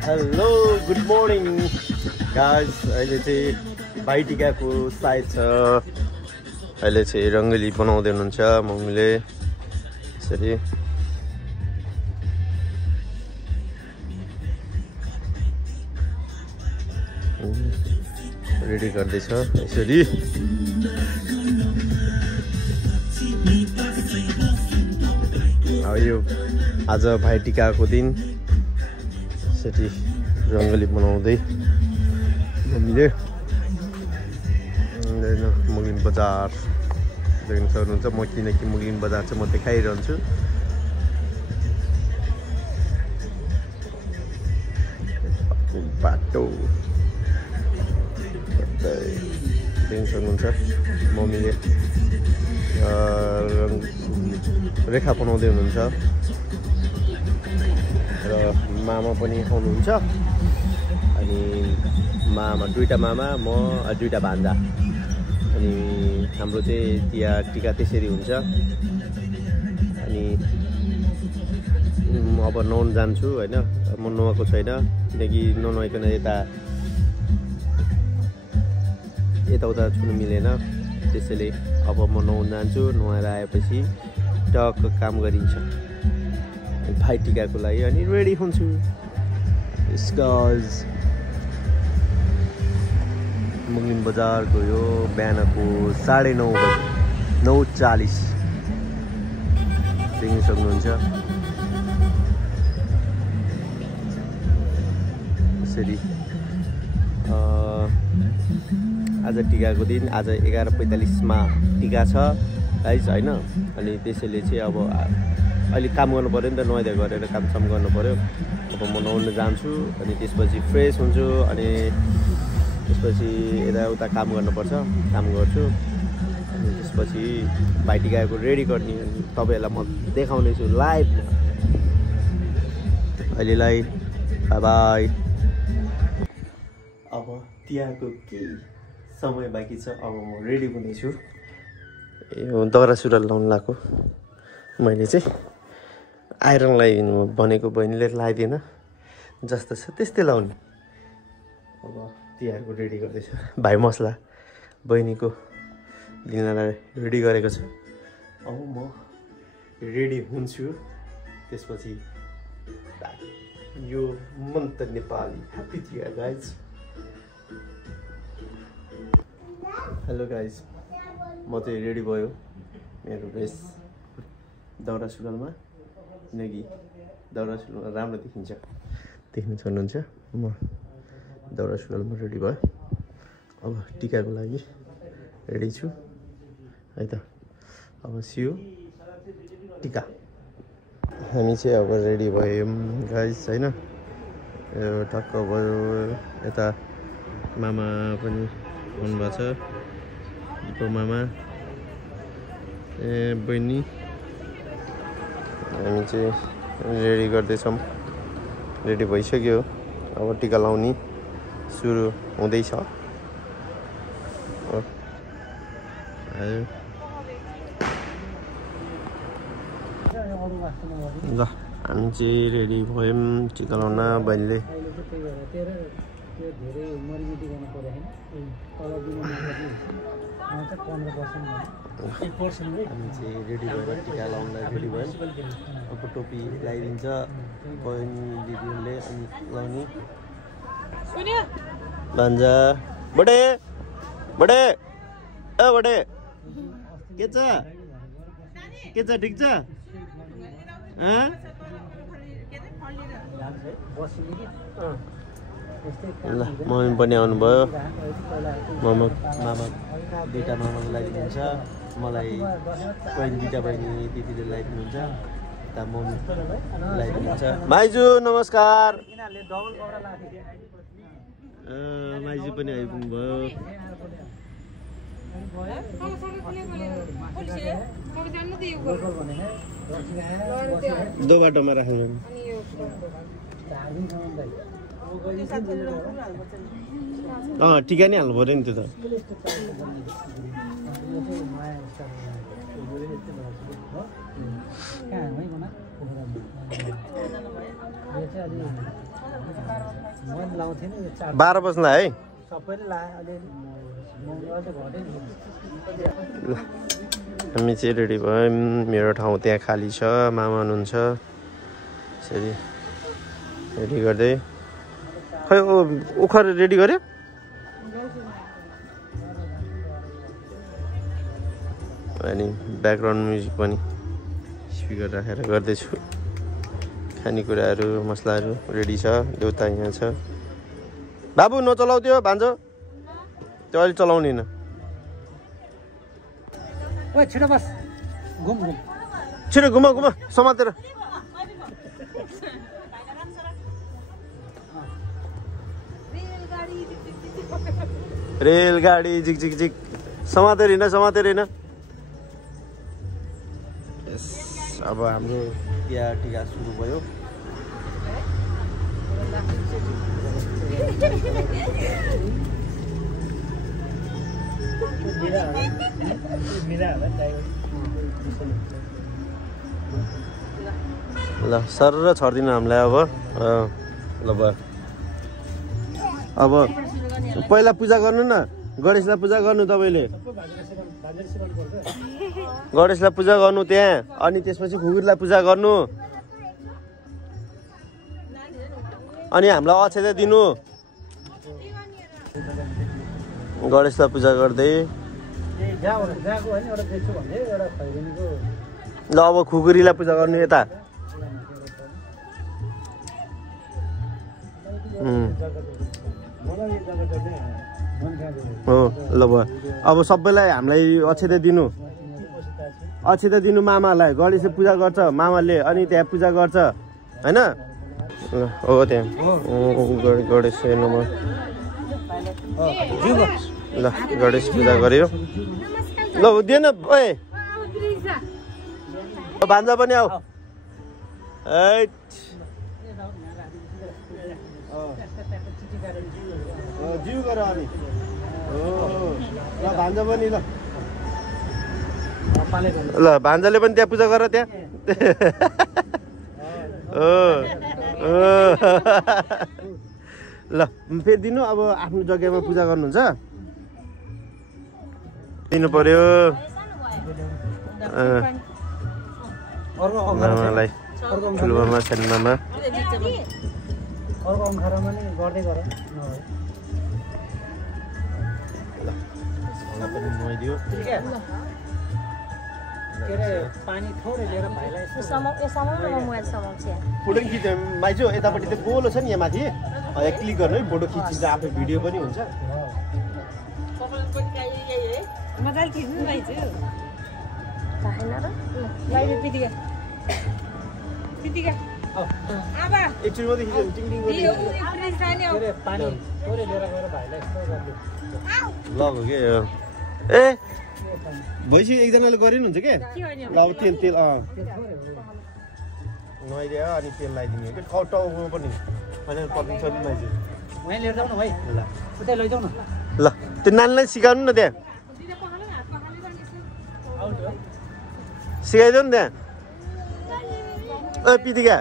Hello good morning guys. अहिले चाहिँ भाइटिकाको सायद छ। अहिले चाहिँ रङ्गोली बनाउँदै हुनुहुन्छ मम्मीले। यसरी रेडी गर्दैछ। यसरी अब यो आज भाइटिकाको दिन यसरी रङ्गोली बनाउँदै मम्मीले। मुगलिन बजार देख्न सक्नुहुन्छ। म किनकि मुगलिन बजार चाहिँ म देखाइरहन्छु। बाटो देख्न सक्नुहुन्छ। मम्मीले रेखा बनाउँदै हुनुहुन्छ र मामा पनि आउनुहुन्छ। अनि मामा दुईटा मामा, म दुईटा भान्जा। अनि हाम्रो चाहिँ त्यहाँ टिका त्यसरी हुन्छ। अनि म अब नुहाउन जान्छु होइन। म नुहाएको छैन किनकि ननुहाइकन यताउता छुनु मिलेन। त्यसैले अब म नुहाउन जान्छु। नुहाएर आएपछि टक्क काम गरिन्छ भाइटिकाको लागि। अनि रेडी हुन्छु। मुगलिन बजार गयो बिहानको 9:30 बजे, 9:40 देख्न सक्नुहुन्छ। यसरी आज टिकाको दिन। आज 11:45 टिका छ गाइस होइन। अनि त्यसैले चाहिँ अब अहिले काम गर्नु पऱ्यो नि त। नुहाइधुवाइ गरेर कामसाम गर्नु पऱ्यो। अब म नुहाउन जान्छु। अनि त्यसपछि फ्रेस हुन्छु। अनि त्यसपछि यताउता काम गर्नुपर्छ, काम गर्छु। अनि त्यसपछि भाइटिकाको रेडी गर्ने तपाईँहरूलाई म देखाउनेछु लाइभ। अहिलेलाई बाई बाई। अब तिहारको केही समय बाँकी छ। अब म रेडी हुनेछु। यो दौरा सुरुवाल लाउनु लगाएको मैले चाहिँ। आइरन लगाइदिनु भनेको बहिनीले लगाइदिएन। जस्तो छ त्यस्तै लाउने। अब तिहारको रेडी गर्दैछ भाइ मसला। बहिनीको लिनलाई रेडी गरेको छ। अब म रेडी हुन्छु। त्यसपछि यो month Nepali happy Tihar guys. Hello guys, म चाहिँ रेडी भयो मेरो बेस दौरा सुरुवालमा। किनकि दौरा सुरुवाल राम्रो देखिन्छ, देख्न सक्नुहुन्छ। म दौरा सुरुवालमा रेडी भयो। अब टिकाको लागि रेडी छु है त। अब सियो टिका। हामी चाहिँ अब रेडी भयौँ गाइस होइन। यो टक्क भयो। यता मामा पनि आउनुभएको छ, दिपक मामा, बहिनी। हामी चाहिँ रेडी गर्दैछौँ। रेडी भइसक्यो। अब टिका लाउने सुरु हुँदैछ। ल हामी चाहिँ रेडी भयौँ टिका लाउन। बहिनीले हामी चाहिँ रेडी भएर टिका लाउनलाई रेडी भयौँ। अब टोपी लगाइदिन्छ बहिनी दिदीहरूले। अनि लाउने भान्जा बडे बडे ए बडे के छ ठिक छ। ल मम्मी पनि आउनुभयो। मामा दुईवटा मामाको लगाइदिनुहुन्छ। मलाई बहिनी दुईवटा बहिनी दिदीले लगाइदिनुहुन्छ। यता मम्मी लगाइदिनुहुन्छ। माइजू नमस्कार। माइजू पनि आइपुग्नु भयो। दो बाटोमा राख्नु। टिका नि हाल्नु पऱ्यो नि त्यो त। बाह्र बज्ला है हामी चाहिँ रेडी भयौँ मेरो ठाउँ त्यहाँ खाली छ मामा हुनुहुन्छ यसरी रेडी गर्दै खै ओखर रेडी गर्यो अनि ब्याकग्राउन्ड म्युजिक पनि स्पिकर राखेर गर्दैछु खानेकुराहरू मसलाहरू रेडी छ देउता यहाँ छ बाबु नचलाउ त्यो भान्जो त्यो अहिले चलाउनेन छिटो बस घुम छिटो घुम समातेर रेलगाडी झिक झिक झिक समातेर हिँड अब हाम्रो बिहा टिका सुरु भयो ल सर र छर्दिनु हामीलाई अब ल भयो अब पहिला पूजा गर्नु न गणेशलाई पूजा गर्नु तपाईँले गणेशलाई पूजा गर्नु त्यहाँ अनि त्यसपछि खुकुरीलाई पूजा गर्नु अनि हामीलाई अक्षता दिनु गणेशलाई पूजा गर्दै ल अब खुकुरीलाई पूजा गर्नु यता हो ल भयो अब सबैलाई हामीलाई अक्षता दिनु मामालाई गणेशले पूजा गर्छ मामाले अनि त्यहाँ पूजा गर्छ हैन हो त्यहाँ गणेश नम्बर ल गणेश पूजा गर्यो ल दिएन ओए भान्जा पनि आऊ जिउ गर अनि ल भान्जा पनि ल भान्जाले पनि त्यहाँ पूजा गर त्यहाँ ल फेरि दिनु अब आफ्नो जग्गामा पूजा गर्नुहुन्छ दिनु पर्यो मामालाई ठुलो मामा सानो मामा फोटो खिच माइजू यतापट्टि त गोलो छ नि यहाँ माथि क्लिक गर्नु है फोटो खिचिन्छ आफै भिडियो पनि हुन्छ एकचोटि मात्रै खिच्यो ल हो के ए भैँसी एकजनाले गरिनुहुन्छ क्या ल अब तेल नुहाइदियो अनि तेल लगाइदिने कि टाउकोमा पनि होइन पर्छ ल त्यो नानीलाई सिकाउनु न त्यहाँ सिकाइदियो नि त्यहाँ ओ पितिका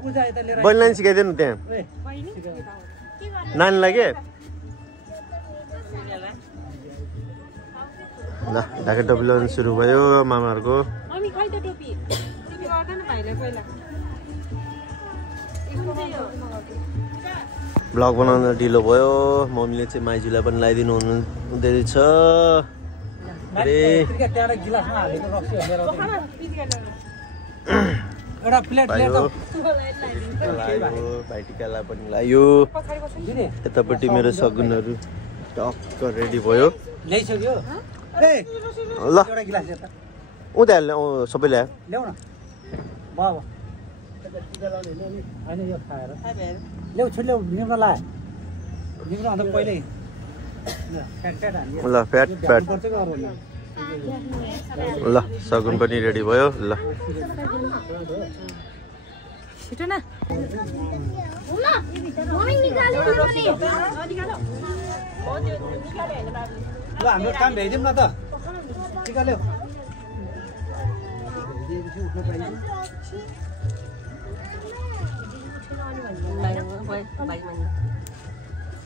बहिनीलाई सिकाइदियो नि त्यहाँ नानीलाई के ल ढाका टोपी लगाउनु सुरु भयो मामाहरूको ब्लग बनाउन ढिलो भयो मम्मीले चाहिँ माइजूलाई पनि लगाइदिनु हुँदै रहेछ भाइटिकालाई पनि लाग्यो यतापट्टि मेरो सगुनहरू टक्क रेडी भयो ल उनीहरूले सबै ल्यायो ल फ्याट ल सगुन पनि रेडी भयो ल हाम्रो काम भ्याइदिउँ न त टिका ल्याऊ पछि उठ्नु पाइन्छ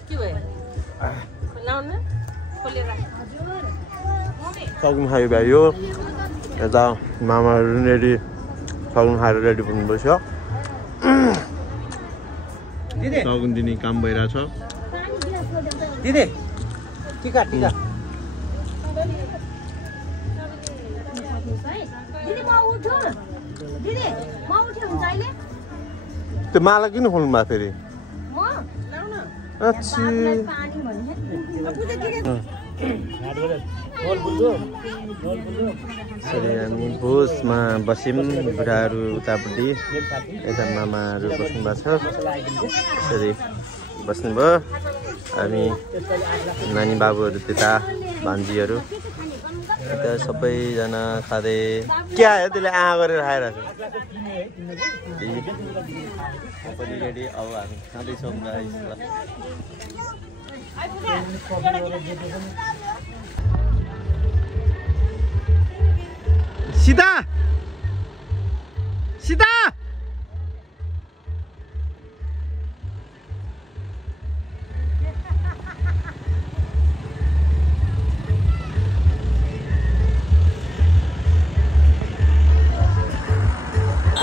के भयो लाउनु खोलेर सगुन खायो भयो यता मामाहरू रेडी सगुन खाएर रेडी हुनुभएछ सगुन दिने काम भइरहेछ दिदी टिका टिका त्यो माला किन खोल्नु भएको फेरि हामी भोजमा बस्यौँ बुढाहरू उतापट्टि यता मामाहरू बस्नु भएको छ यसरी बस्नुभयो हामी नानी बाबुहरू त्यता भान्जीहरू यता सबैजना खाँदै के आयो त्यसले गरेर खाइरहेको पनि रेडी अब हामी खाँदैछौँ गाइस ल सीता सीता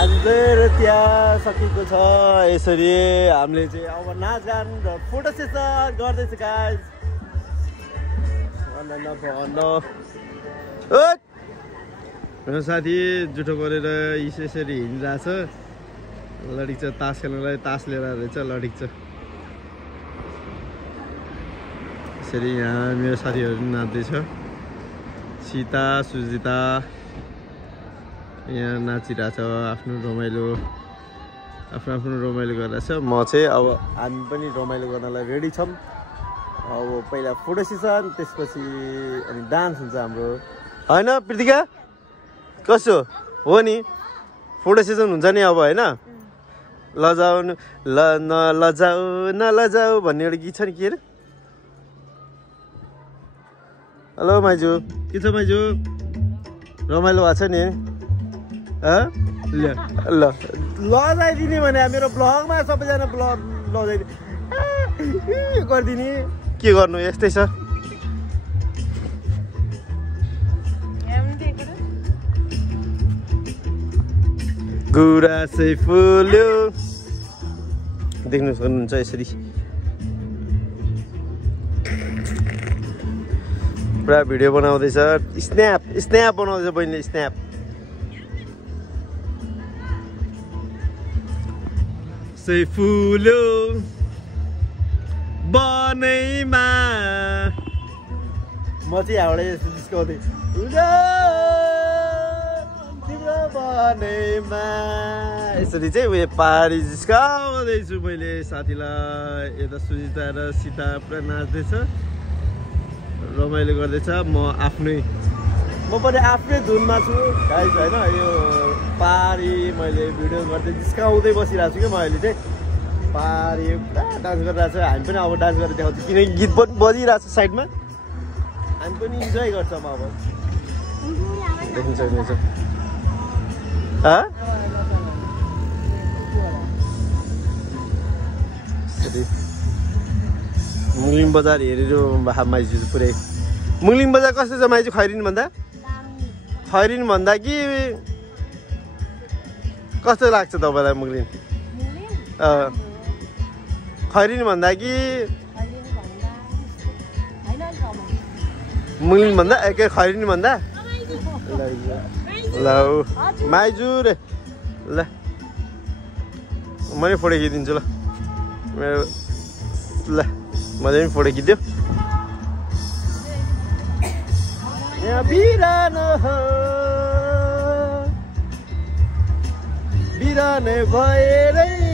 आज त्यहाँ सकेको छ यसरी हामीले चाहिँ अब नाचगान र फोटो सेसन गर्दैछ गाइस मेरो साथी जुठो गरेर यसरी हिँडिरहेछ लडिक छ तास खेल्नलाई तास लिएर रहेछ लडिक छ यसरी यहाँ मेरो साथीहरू नाच्दैछ सीता सुजिता यहाँ नाचिरहेछ आफ्नो रमाइलो गरिरहेछ म चाहिँ अब हामी पनि रमाइलो गर्नलाई रेडी छौँ अब पहिला फोटो सेसन त्यसपछि अनि डान्स हुन्छ हाम्रो होइन प्रीतिका कसो हो नि फोटो सेसन हुन्छ नि अब होइन लजाउनु नलजाऊ नलजाऊ भन्ने एउटा गीत छ नि के अरे हेलो माइजू के छ माइजू रमाइलो भएको छ नि ल लजाइदिने भने मेरो ब्लगमा सबैजना ब्लग लजाइदिने गरिदिने के गर्नु यस्तै छ गुराँसै फुल्यो देख्नु सक्नुहुन्छ यसरी पुरा भिडियो बनाउँदैछ स्न्याप बनाउँदैछ बहिनीले स्न्याप सै फुल्यो बनैमा म चाहिँ यहाँबाट यस्तो जिस्काउँदै तिम्रो बनैमा यसरी चाहिँ उयो पारी जिस्काउँदैछु मैले साथीलाई यता सुजिता र सीता पुरा नाच्दैछ रमाइलो गर्दैछ म पनि आफ्नै धुनमा छु गाइस होइन यो पारी मैले भिडियो गर्दै जिस्काउँदै बसिरहेको छु कि म अहिले चाहिँ पारी पुरा डान्स गरिरहेको छ हामी पनि अब डान्स गरेर देखाउँछु किनकि गीत पनि बजिरहेको छ साइडमा हामी पनि इन्जोय गर्छौँ अब देखिन सक्नुहुन्छ मुङलिङ बजार हेरेर माइजू पुरै मुङलिङ बजार कस्तो छ माइजू खैरिन भन्दा कि कस्तो लाग्छ तपाईँलाई मुङलिङ खैरिन भन्दा कि मुङलिङ भन्दा एकै खैरिन भन्दा ल माइजू रे ल मैले फोटो खिचिदिन्छु ल मेरो ल मजाले पनि फोटो खिच्दियो यहाँ बिरानो भएरै